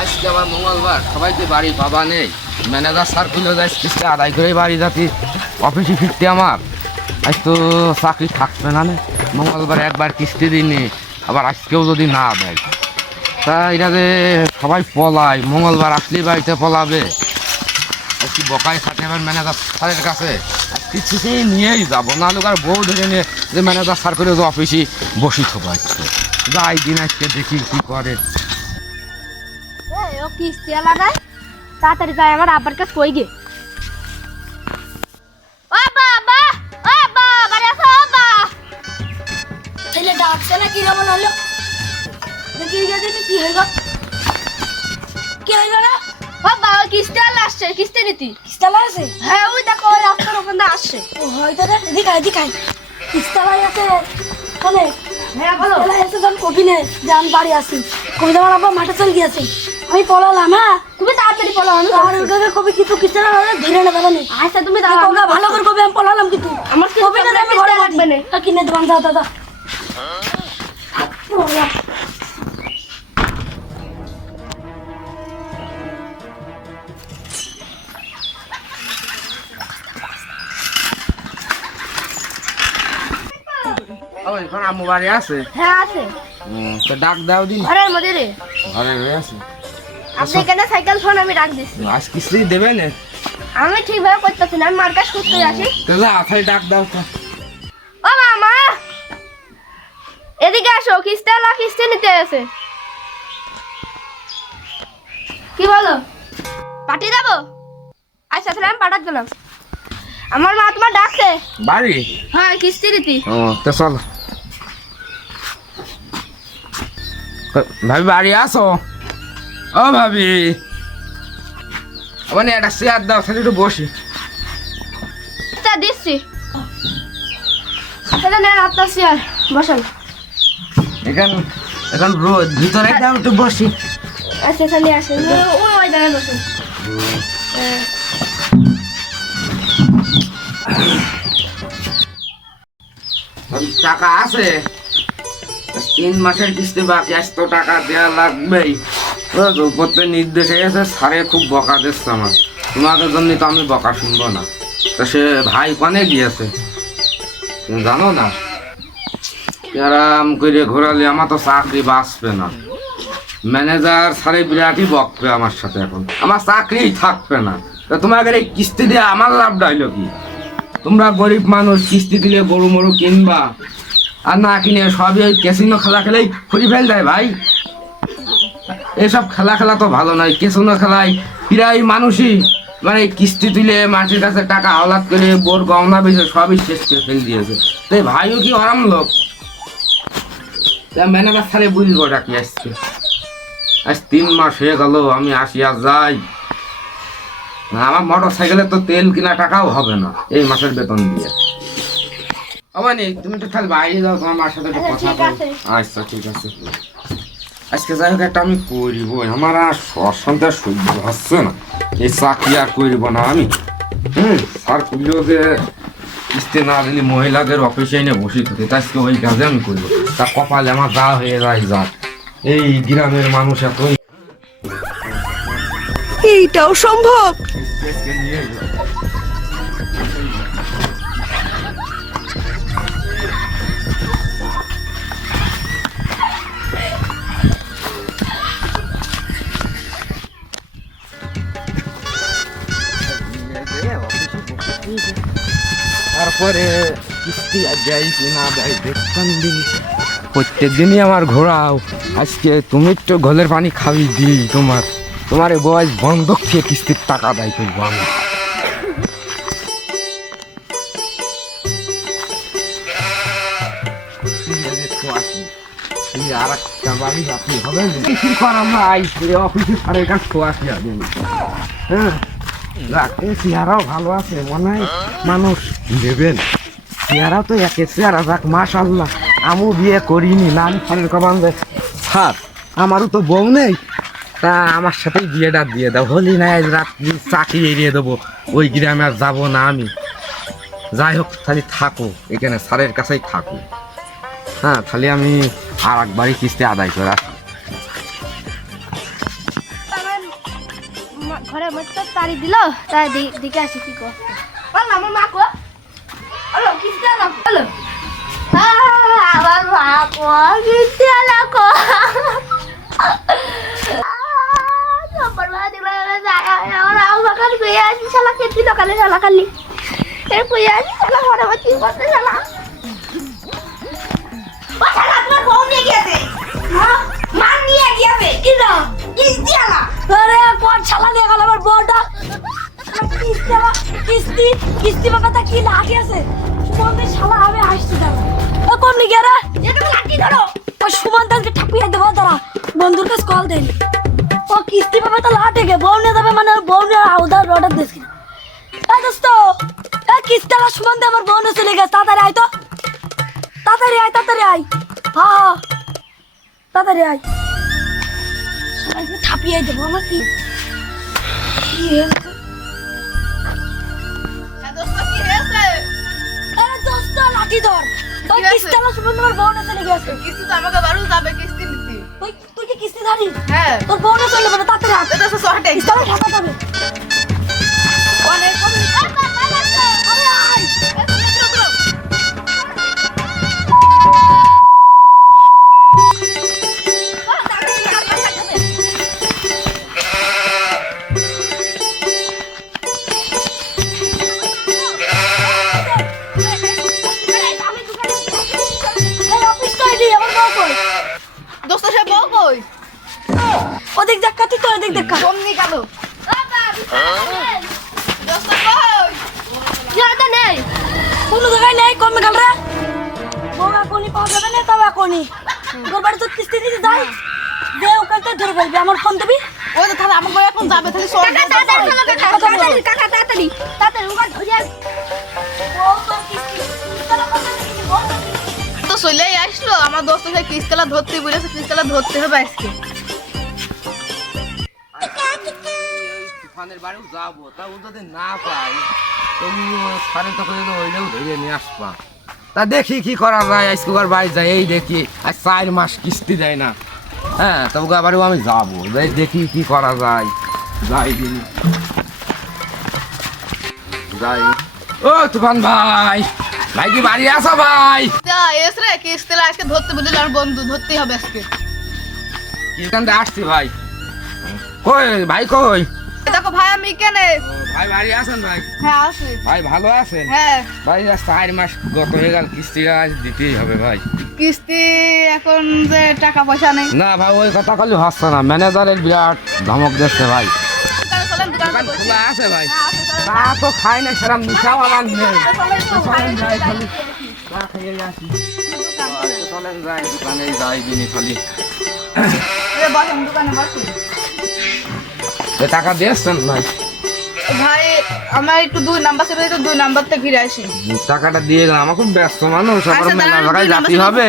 আজকে আবার মঙ্গলবার, সবাই তো বাড়ি বাবা নেই। ম্যানেজার স্যার খুলে যায় কিস্তি আদায় করে বাড়ি যাচ্ছি, অফিসে ফিরতে আমার আজ তো চাকরি থাকবে না। মঙ্গলবার একবার কিস্তি দিইনি, আবার আজকেও যদি না দেয় তা এটা যে সবাই পলায়, মঙ্গলবার আসলেই বাড়িতে পলাবে। কি বকাই থাকে এবার ম্যানেজার স্যারের কাছে, কিছুতেই নিয়েই যাবো, না লোক আর বউ ধরে নিয়ে যে ম্যানেজার স্যার করে যে অফিসে বসি থাকবো। আজকে যাই দিন আজকে দেখি কি করে। ও কিস্তি আলাদা তাড়াতাড়ি যাই আমার আব্বার কাছে কই গে। ও বাবা, ও বাবা রে বাবা, ছেলে ডাকছে না কি রকম হলো? দেখি গেছে কি হইলো, কি হইলো না? ও বাবা কিস্তি আলা আসছে, কিস্তি নিতি। কিস্তি আলা আছে? হ্যাঁ ওই দেখো ওই রাস্তার ওখানে আসছে। ও হয়তো রে, এদিকে এদিকে কিস্তি আলা আছে চলে। হ্যাঁ বলো। এলা এসে যখন কপি নে যান বাড়ি আসি, কবি আমার আব্বা মাঠে চলে গিয়েছে, আমি পলালাম। হ্যাঁ তুমি তাড়াতাড়ি পলাও, আমি আর ওটাকে কবি কিছু কিছু না ধরে না দাদা নেই। আচ্ছা তুমি দাঁড়াও, ভালো করে কবি আমি পলালাম, কিন্তু আমার কবি না আমি ঘরে লাগবে না, কিনে দেবান দাও দাদা। এখন আম্মু বাড়ি আছে? হ্যাঁ আছে। তো ডাক দাও দিন। ঘরের মধ্যে রে, ঘরে রয়ে আছে। আপনি এখানে সাইকেল ফোন আমি ডাক দিচ্ছি। আজ কিস্তি দেবে না? আমি ঠিকভাবে করতেছি না, আমি মার্কেট করতে আসি। তো যা আথাই ডাক দাও তো। ও মামা এদিকে আসো, কিস্তি আলা কিস্তি নিতে আছে। কি বলো, পাঠিয়ে দেবো? আচ্ছা তাহলে আমি পাঠাতে দিলাম। আমার মা তোমার ডাকছে বাড়ি? হ্যাঁ কিস্তি দিতি। ও তো চল ভাবি, বাড়ি আসো। ও ভাবি, মানে একটা চেয়ার দাও, তাহলে একটু বসি। তা দিচ্ছি, সেটা নেন আপনার চেয়ার, বসেন। এখন এখন রোদ, ভিতরে দাও একটু বসি। আচ্ছা তাহলে আসেন, ওই দাঁড়ায় বসুন। টাকা আছে? 3 মাসের কিস্তি বাকি, আজ তো টাকা দেওয়া লাগবেই। উপরতে নির্দেশ এসে সারে খুব বকা দিচ্ছে আমার, তোমাদের জন্য তো আমি বকা শুনবো না। তো সে ভাই কনে গিয়েছে তুমি জানো না? এরাম করে ঘোরালে আমার তো চাকরি বাঁচবে না। ম্যানেজার সারে বিরাটই বকবে আমার সাথে, এখন আমার চাকরি থাকবে না। তা তোমাদের এই কিস্তি দিয়ে আমার লাভটা হইলো কি? তোমরা গরিব মানুষ, কিস্তি দিলে গরু মরু কিনবা, আর না কিনে সবই ওই ক্যাসিনো খেলা খেলেই ফুরি ফেল দেয় ভাই। এসব খেলা খেলা তো ভালো নয়। ক্যাসিনো খেলায় প্রায় মানুষই মানে কিস্তি তুলে মাটির কাছে টাকা আওলাদ করে বোর গহনা বেঁচে সবই শেষ করে ফেল দিয়েছে। তাই ভাইও কি আরাম লোক? ম্যানেজার সারে বুঝবো কি আসছে। আজ 3 মাস হয়ে গেল, আমি আসি আর যাই না। আমার মোটর সাইকেলে তো তেল কিনা টাকাও হবে না এই মাসের বেতন দিয়ে। অবানি তুমি তো খালি বাইরে যাও, তোমার মার সাথে একটু কথা বল। আচ্ছা ঠিক আছে। আজকে যাই হোক একটা আমি করিব, আমার আর সন্তান সহ্য হচ্ছে না। এই চাকরি আর করিব না আমি। স্যার করলেও যে কিস্তি না দিলে মহিলাদের অফিসে এনে বসে থাকে, আজকে ওই কাজে আমি করব। তা কপালে আমার যা হয়ে যায় যাক। এই গ্রামের মানুষ এতই এইটাও সম্ভব? তারপরে কিস্তি দেয় কি না দেয় দেখতাম দিন। প্রত্যেক দিনই আমার ঘোরাও। আজকে তুমি একটু ঘোলের পানি খাবি দিই, তোমার এই বয়স বন্ধক খেয়ে কিস্তির টাকা দেয় করবো আমি। আর একটা বাড়ি রাখি হবে কি করা ভাই, অফিসে সারের কাজ খোয়াছি আমি। হ্যাঁ চেহারাও ভালো আছে মনে হয়, মানুষ দেবেন। চেহারা তো একে চেহারা যাক মাশাআল্লাহ। আমিও বিয়ে করিনি, না আমি ফোনের কমান যে স্যার আমারও তো বউ নেই, তা আমার সাথেই বিয়েটা দিয়ে দাও। হলি না রাত্রি চাকরি এড়িয়ে দেবো, ওই গ্রামে আর যাবো না আমি। যাই হোক খালি থাকো এখানে, স্যারের কাছেই থাকো। হ্যাঁ তাহলে আমি আর একবারই কিস্তি আদায় করে আসি। ঘরের মধ্যে তাড়ি দিল, তাই দিকে আসি কি করছে। বল আমার মা কো, হ্যালো কিস্তি আলা হ্যালো, আমার মা কো কিস্তি আলা কো, আমার মা দিলে আমার আমাকে কইয়া আসি শালা কেটে দোকানে শালা খালি এর কইয়া আসি শালা ঘরে কি করতে শালা। ও শালা আপনার বউ নিয়ে গেছে, হ্যাঁ মান নিয়ে গেছে কি না কিস্তি আলা। আরে কোন শালা নিয়ে গেল আমার বউটা, কিস্তি আলা কিস্তি কিস্তি বাবাটা কি লাঠি আছে সুমন শালা আমি আসছি দাঁড়া। ও কোন নিয়ে রে এটা লাঠি ধরো, ও সুমন দাকে ঠাপিয়ে দেবো দাঁড়া, বন্ধুর কাছে কল দেন। ও কিস্তি বাবাটা লাঠে গে বউ নিয়ে যাবে মানে বউ নিয়ে আউদার রডার দিছি। এই দোস্ত এই কিস্তি আলা সুমন দে আমার বউ নিয়ে চলে গেছে, তাড়াতাড়ি আয় তো, তাড়াতাড়ি আয় তাড়াতাড়ি আয়, হ্যাঁ তাড়াতাড়ি আয়, সবাইকে ঠাপিয়ে দেবো আমার কি দোস্ত লাঠি ধর, ওই কিস্তি আলা সুমন আমার বউ নিয়ে চলে গেছে। কিস্তি তো আমাকে বারো যাবে কিস্তি নিতে। তুই কি কিস্তি জানিস? হ্যাঁ তোর বউ নিয়ে চলে যাবে তাড়াতাড়ি আয়, এটা তো শর্টে কিস্তি আলা ঢাকা যাবে আরে আয় দোস্ত সে বউ কই? ওদিক দেখা তুই তো ওদিক দেখা কমনি কেন? দোস্ত কই? জায়গা নেই, কোনো জায়গায় নেই, কমে গেল রে বোমা কোনি পাওয়া যাবে না, তবে কোনি তোর বাড়ি তো কিস্তি দিতে যাই দে ওখানে ধরে ফেলবি, আমার ফোন দিবি। ওই তো তাহলে আমাকে এখন যাবে তাহলে শর্ট তাড়াতাড়ি কাকা তাড়াতাড়ি তাড়াতাড়ি ওখানে ধরে আয়। ও তোর কিস্তি তো চলেই আসলো আমার দোস্ত সে কিস্তিলা ধরতে বলেছে, কিস্তিলা ধরতে হবে আজকে। তুফানের বাড়িও যাবো, তা ও যদি না পাই তুমি সাড়ে তখন হইলেও ধরে নিয়ে আসবা। তা দেখি কি করা যায়, আজকে বাড়ি যাই এই দেখি আজ 4 মাস কিস্তি দেয় না। হ্যাঁ তবু আবারও আমি যাবো, যাই দেখি কি করা যায়, যাই দিন যাই। ও তুফান ভাই, ভাই কি বাড়ি আসো ভাই? এস রে কিস্তিলা আজকে ধরতে বলেছিল আমার বন্ধু, ধরতেই হবে আজকে। এখান থেকে আসছি ভাই। কই ভাই কই? দেখো ভাই আমি কেনে ভাই বাড়ি আছেন ভাই? হ্যাঁ আসি। ভাই ভালো আছেন? হ্যাঁ ভাই আজ 4 মাস গত হয়ে গেল, কিস্তি আজ দিতেই হবে ভাই। কিস্তি এখন যে টাকা পয়সা নেই। না ভাই ওই কথা কলি হচ্ছে না, ম্যানেজারের বিরাট ধমক দিচ্ছে ভাই। দোকানে চলেন, দোকানে দোকান বসি। খোলা আছে ভাই? হ্যাঁ, আছে, চলেন। তা তো খাই না, সেরকম নিশাও আমার নেই। চলেন, চলেন যাই চলেন। খালি চা খেয়ে আসি। চলেন যাই দোকানে যাই দিনই খালি। এ বসেন, দোকানে বসেন। এ টাকা দিয়েছেন ভাই? ভাই আমার একটু 2 নাম্বার ছিল, একটু 2 নাম্বারতে ঘিরে আসি। টাকাটা দিয়ে গেলাম, আমার খুব ব্যস্ত মানুষ, আবার আচ্ছা, মেলা দাঁড়ান, জায়গায় 2 যাতে নাম্বার হবে।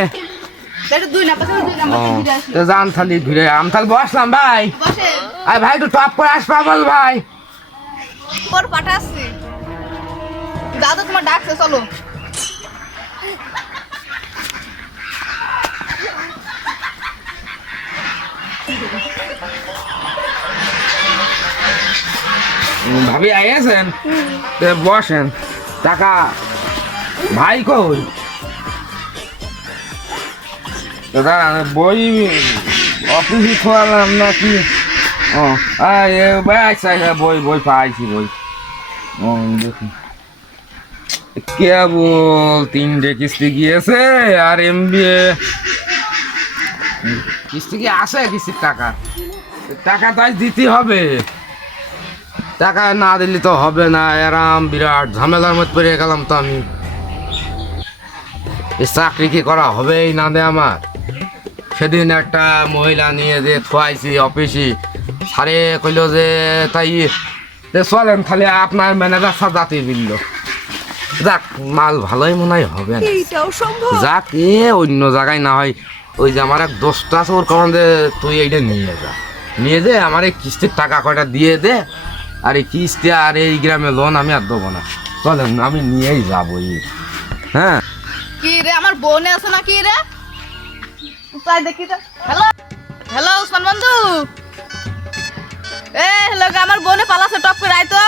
একটু 2 নাম্বার ছিল, 2 ও নাম্বারতে ঘিরে আসি। তো যান খালি ঘুরে, আমি তাহলে বসলাম ভাই। বসেন, আরে ভাই একটু টপ করে আসবা বল ভাই। পর পাঠাচ্ছি। দাদা তোমার ডাকছে, চলো। ভাবি আইয়াছেন? বসেন। টাকা ভাই কই? তো দাঁড়ান, বই অফিসে খোয়ালাম নাকি? ও আচ্ছা বই বই পাইছি বই। ও দেখি কেবল 3টে কিস্তি গিয়েছে আর MBA কিস্তি কি আছে, কিস্তির টাকা টাকা তাই দিতে হবে। টাকা না দিলে তো হবে না, এরাম বিরাট ঝামেলার মধ্যে পড়ে গেলাম তো আমি। এই চাকরি কি করা হবেই না দে আমার। সেদিন একটা মহিলা নিয়ে যে খোয়াইছি অফিসে, সারে কইল যে তাই চলেন খালি আপনার ম্যানেজার সাজাতে বিলল। যাক মাল ভালোই মনে হয় হবে না, যাক এ অন্য জায়গায় না হয়। ওই যে আমার এক দোস্ত আছে, ওর কমান যে তুই এইটা নিয়ে যে আমার এই কিস্তির টাকা কয়টা দিয়ে দে, আর এই কিস্তি আর এই গ্রামে লোন আমি আর দেবো না, চলেন আমি নিয়েই যাবো। হ্যাঁ কি রে আমার বোনে আছে না কি রে? তাই দেখি তো। হ্যালো হ্যালো উসমান বন্ধু, এ হ্যালো আমাকে আমার বোনে পালাছে, টপ করে আয় তো,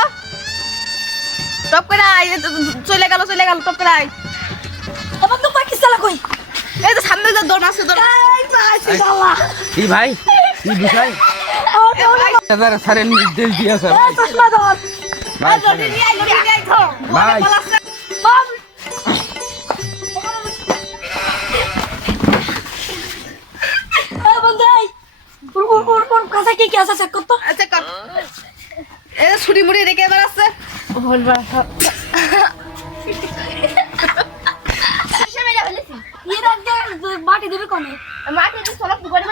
টপ করে আয়। চলে গেল টপ করে আয়। আমার তো পাকিস্তান কই এই তো সামনে যে দৌড় মারছে, দৌড় মারছে। এই মাসি আল্লাহ কি ভাই কি বিষয় এবার স্যারের নির্দেশ দিয়েছে ভাই চশমা ধর ভাই লড়ি নিয়ে আয়, লড়ি নিয়ে আয় তো। ভাই। পালাচ্ছে। বাম বন্ধু এই ওর কাছে কি আছে চেক কর তো আচ্ছা কর। এই যে ছুরি মুড়ি রেখে বেড়াচ্ছে। মাটি দেবে কোনে মাটি তো সলাপ করে